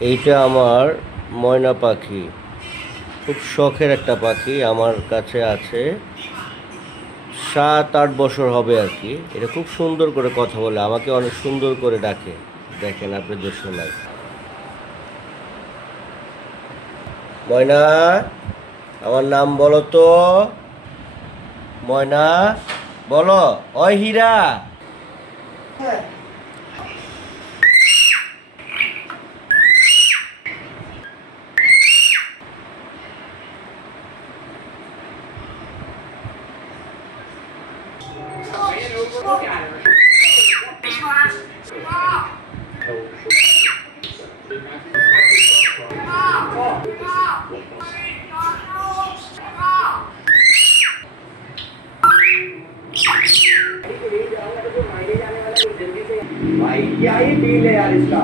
এইটা আমার ময়না পাখি, খুব শখের একটা পাখি। আমার কাছে আছে 7-8 বছর হবে আর কি। এটা খুব সুন্দর করে কথা বলে, আমাকে অনেক সুন্দর করে ডাকে। দেখেন আপনি যে শোনায়, ময়না আমার নাম বলো তো, ময়না বলো, ওই হীরা। भाई क्या ही डील है यार इसका।